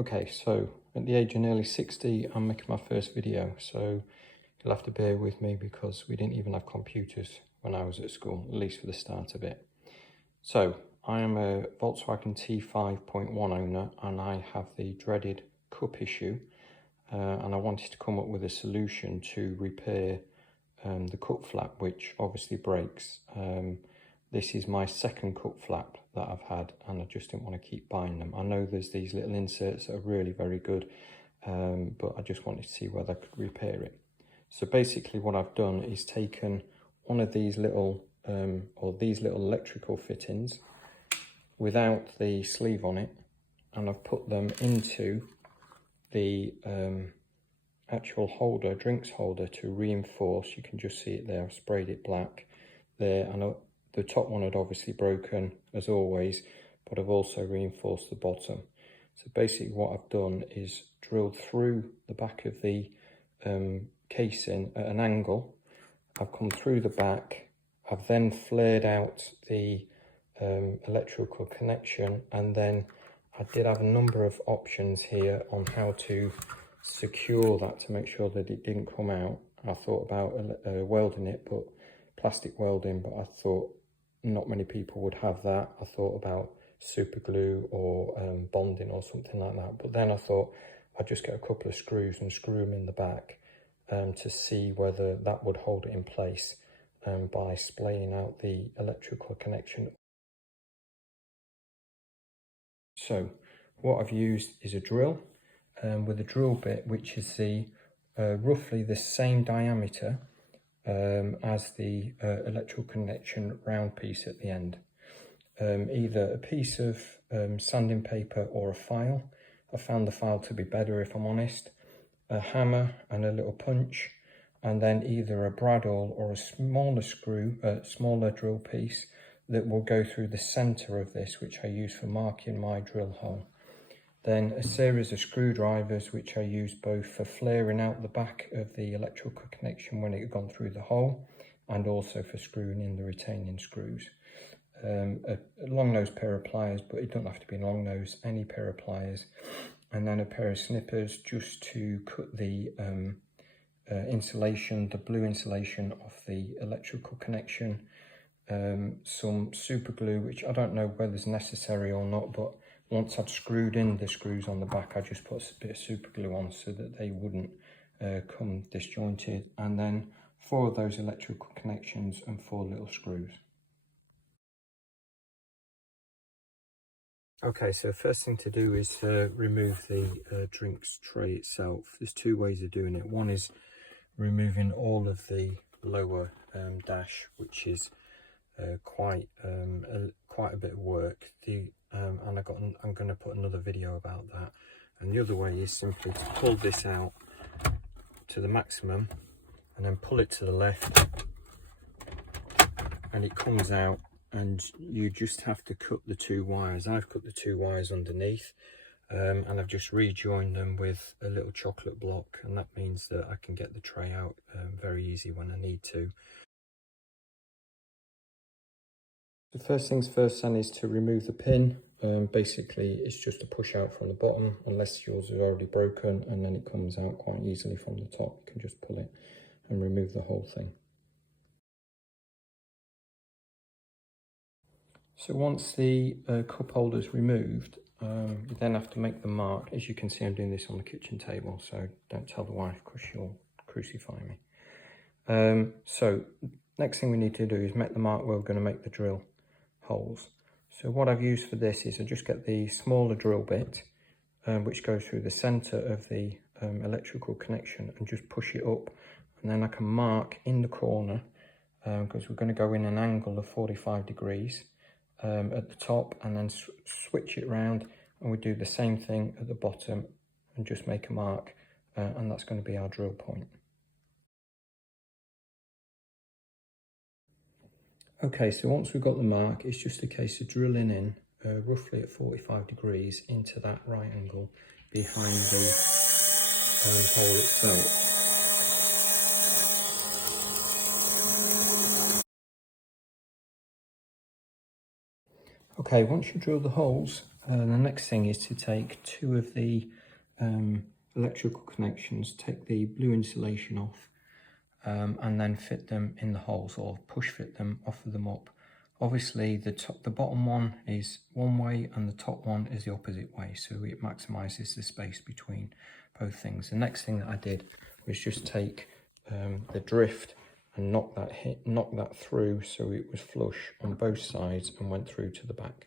Okay, so at the age of nearly 60, I'm making my first video, so you'll have to bear with me because we didn't even have computers when I was at school, at least for the start of it. So, I am a Volkswagen T5.1 owner and I have the dreaded cup issue, and I wanted to come up with a solution to repair the cup flap, which obviously breaks. This is my second cup flap that I've had and I just didn't want to keep buying them. I know there's these little inserts that are really very good, but I just wanted to see whether I could repair it. So basically what I've done is taken one of these little these little electrical fittings without the sleeve on it, and I've put them into the actual holder, drinks holder, to reinforce. You can just see it there. I've sprayed it black there. I know the top one had obviously broken as always, but I've also reinforced the bottom. So basically what I've done is drilled through the back of the casing at an angle. I've come through the back. I've then flared out the electrical connection, and then I did have a number of options here on how to secure that to make sure that it didn't come out. I thought about welding it, but plastic welding, but I thought not many people would have that. I thought about super glue or bonding or something like that, but then I thought I'd just get a couple of screws and screw them in the back to see whether that would hold it in place by splaying out the electrical connection. So what I've used is a drill with a drill bit which is the roughly the same diameter as the electrical connection round piece at the end. Either a piece of sanding paper or a file. I found the file to be better, if I'm honest. A hammer and a little punch, and then either a bradawl or a smaller screw, smaller drill piece that will go through the centre of this, which I use for marking my drill hole. Then a series of screwdrivers, which I use both for flaring out the back of the electrical connection when it had gone through the hole, and also for screwing in the retaining screws. A long nose pair of pliers, but it doesn't have to be long nose, any pair of pliers. And then a pair of snippers just to cut the insulation, the blue insulation off the electrical connection. Some super glue, which I don't know whether it's necessary or not, but once I'd screwed in the screws on the back, I just put a bit of super glue on so that they wouldn't come disjointed. And then 4 of those electrical connections and 4 little screws. Okay, so first thing to do is remove the drinks tray itself. There's 2 ways of doing it. One is removing all of the lower dash, which is quite a bit of work. And I'm going to put another video about that. And the other way is simply to pull this out to the maximum and then pull it to the left, and it comes out, and you just have to cut the 2 wires. I've cut the 2 wires underneath, and I've just rejoined them with a little chocolate block, and that means that I can get the tray out very easy when I need to. The first things first then is to remove the pin. Basically it's just a push out from the bottom, unless yours is already broken, and then it comes out quite easily from the top. You can just pull it and remove the whole thing. So once the cup holder is removed, you then have to make the mark. As you can see, I'm doing this on the kitchen table, so don't tell the wife because she'll crucify me. So next thing we need to do is make the mark where we're going to make the drill holes. So what I've used for this is I just get the smaller drill bit, which goes through the centre of the electrical connection, and just push it up, and then I can mark in the corner, because we're going to go in an angle of 45 degrees. At the top, and then switch it round, and we do the same thing at the bottom and just make a mark, and that's going to be our drill point. Okay, so once we've got the mark, it's just a case of drilling in roughly at 45 degrees into that right angle behind the hole itself. Okay, once you drill the holes, The next thing is to take two of the electrical connections, take the blue insulation off, and then fit them in the holes, or push fit them, offer them up. Obviously the bottom one is one way and the top one is the opposite way, so it maximizes the space between both things. The next thing that I did was just take the drift and knock that through so it was flush on both sides and went through to the back.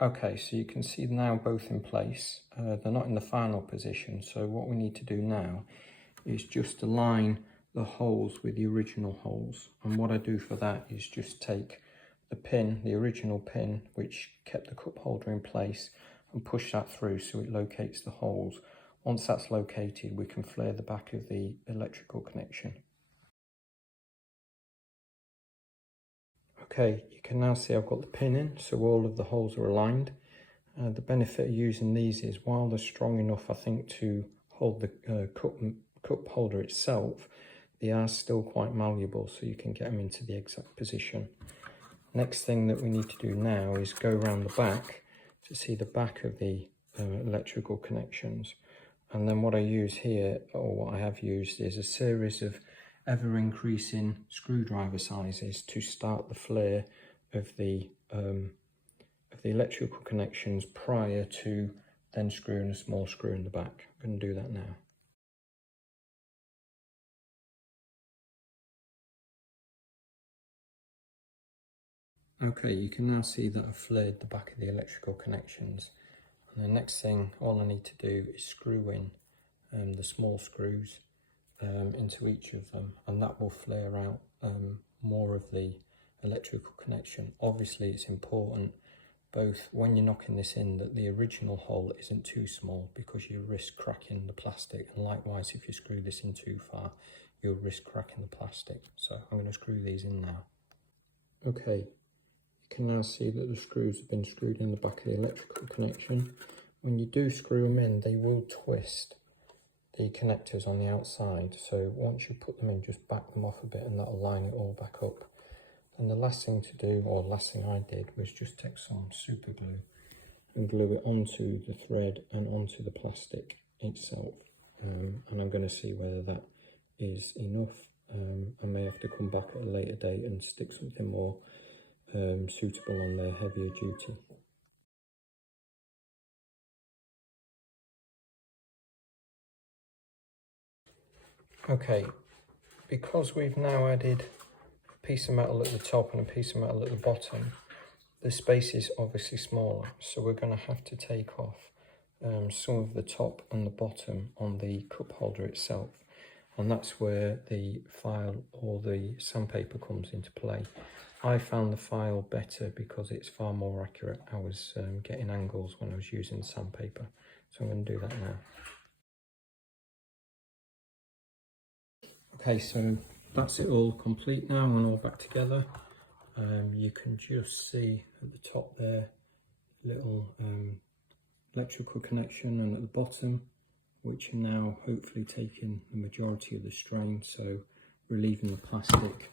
Okay, so you can see now both in place. They're not in the final position, so what we need to do now is just align the holes with the original holes. And what I do for that is just take the pin, the original pin, which kept the cup holder in place, and push that through so it locates the holes. Once that's located, we can flare the back of the electrical connection. Okay, you can now see I've got the pin in, so all of the holes are aligned. The benefit of using these is while they're strong enough, I think, to hold the cup holder itself, they are still quite malleable, so you can get them into the exact position. Next thing that we need to do now is go around the back to see the back of the electrical connections. And then what I use here, or what I have used, is a series of ever increasing screwdriver sizes to start the flare of the electrical connections prior to then screwing a small screw in the back. I'm going to do that now. Okay, you can now see that I've flared the back of the electrical connections. And the next thing, all I need to do is screw in the small screws into each of them, and that will flare out more of the electrical connection. Obviously it's important both when you're knocking this in that the original hole isn't too small, because you risk cracking the plastic, and likewise if you screw this in too far you'll risk cracking the plastic. So I'm going to screw these in now. Okay, you can now see that the screws have been screwed in the back of the electrical connection. When you do screw them in, they will twist the connectors on the outside, so once you put them in, just back them off a bit and that'll line it all back up. And the last thing to do, or last thing I did, was just take some super glue and glue it onto the thread and onto the plastic itself. And I'm going to see whether that is enough. I may have to come back at a later date and stick something more suitable on there, heavier duty. Okay, because we've now added a piece of metal at the top and a piece of metal at the bottom, the space is obviously smaller, so we're going to have to take off some of the top and the bottom on the cup holder itself, and that's where the file or the sandpaper comes into play. I found the file better because it's far more accurate. I was getting angles when I was using sandpaper, so I'm going to do that now. Okay, so that's it all complete now and all back together. You can just see at the top there, little electrical connection, and at the bottom, which are now hopefully taking the majority of the strain, so relieving the plastic.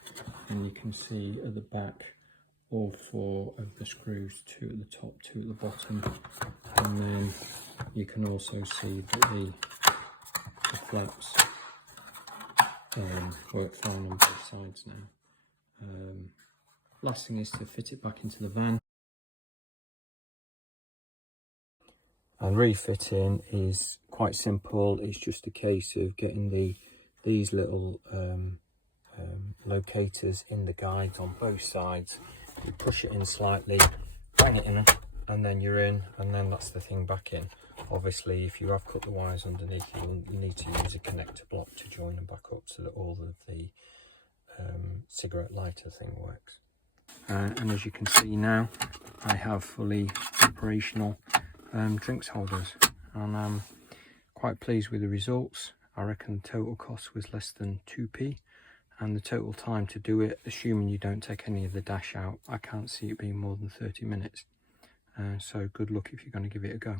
And you can see at the back all four of the screws, two at the top, two at the bottom, and then you can also see that the flaps work fine on both sides now. Last thing is to fit it back into the van. And refitting is quite simple. It's just a case of getting these little locators in the guides on both sides. You push it in slightly, bang it in, and then you're in, and then that's the thing back in. Obviously, if you have cut the wires underneath, you need to use a connector block to join them back up so that all of the cigarette lighter thing works. And as you can see now, I have fully operational drinks holders, and I'm quite pleased with the results. I reckon the total cost was less than 2p, and the total time to do it, assuming you don't take any of the dash out, I can't see it being more than 30 minutes. So good luck if you're going to give it a go.